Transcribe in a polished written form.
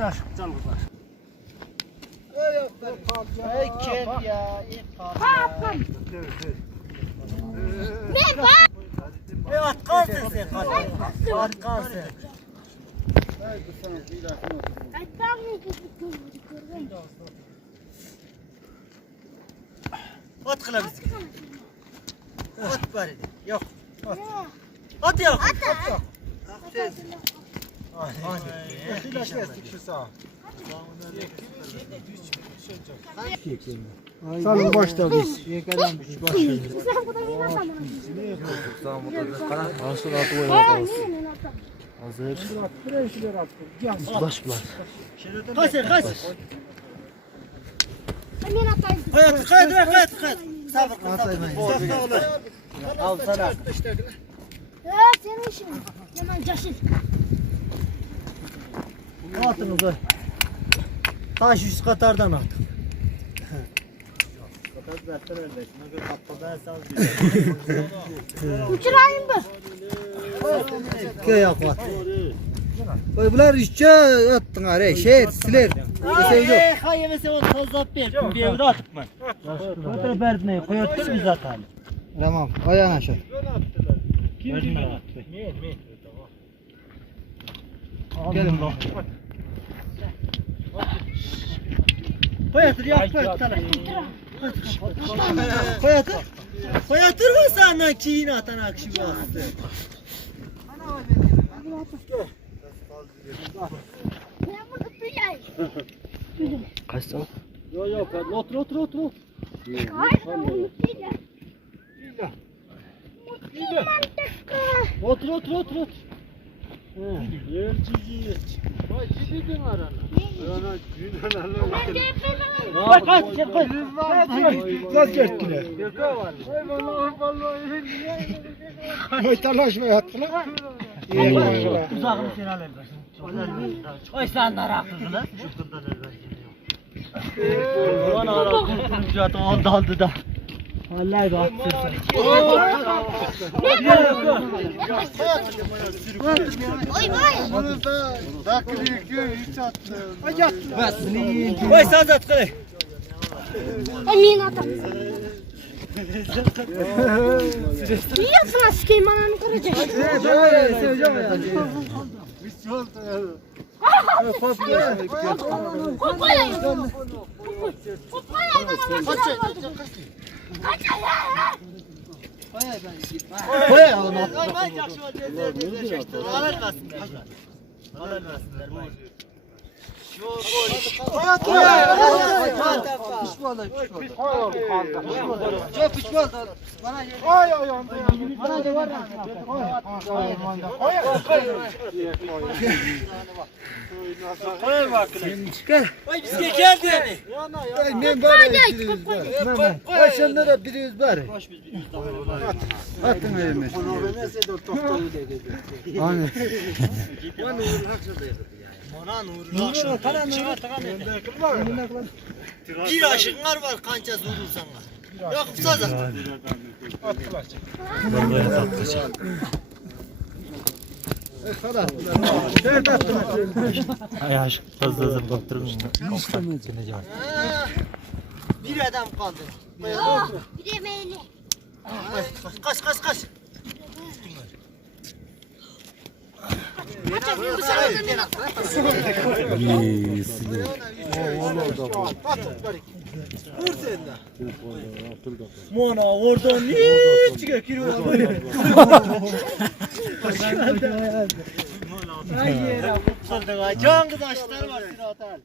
yaş. Can kurtar. Ey kel ya. Ne var? Atkansın sen. Atkansın. At kıla bizi. At bari. Yok. At yok. At yok. Salın başta biz. Asıl atı oynadı. Hazır. Baş. Kaç. Kayat. Sabır. Al sana. Ya senin işin. Yaman caşil. Atınızı. Taş 100 Katar'dan at. Uçurayım mı? Köy yapma. Bunlar işçi attın araya. Siler. Hayır mesela o tozlap bir evde atıp ben. Fotoğraf verdiğine koyuyorsun biz atalım. Tamam. Ayağın aşağı. Kim Gelin bak. Koyatır Koyatır mı senden çiğini atan akşam bastı? Ben burada duyayım. Kaç tane? Yok otur. Hayır, mutluydum. Otur. Bak kaç. Nasıl geçtiler? Talaşma yattılar. Uzağını sen al elbette. Oy sen de haklısın lan. Bana ara kurtulunca da daldı da. Vallahi bak. Oy sen de tıkı. Emin atam. İyi yapsın sikeyim ananı kıracak. Kopayayım. Oy bize geldi. Ben böyle biriz var. Ay sende de biriz var. Atın elime. Aynen. Bir aşıklar var kança zorur sana. Yok saza. Ay aşk fazla zıplattırmış. Bir adam kaldı. Bir yemeğini. Kaç. Mona oradan hiç çıkıyor. Hayır. Can kıdaşlar var. Sıra atar.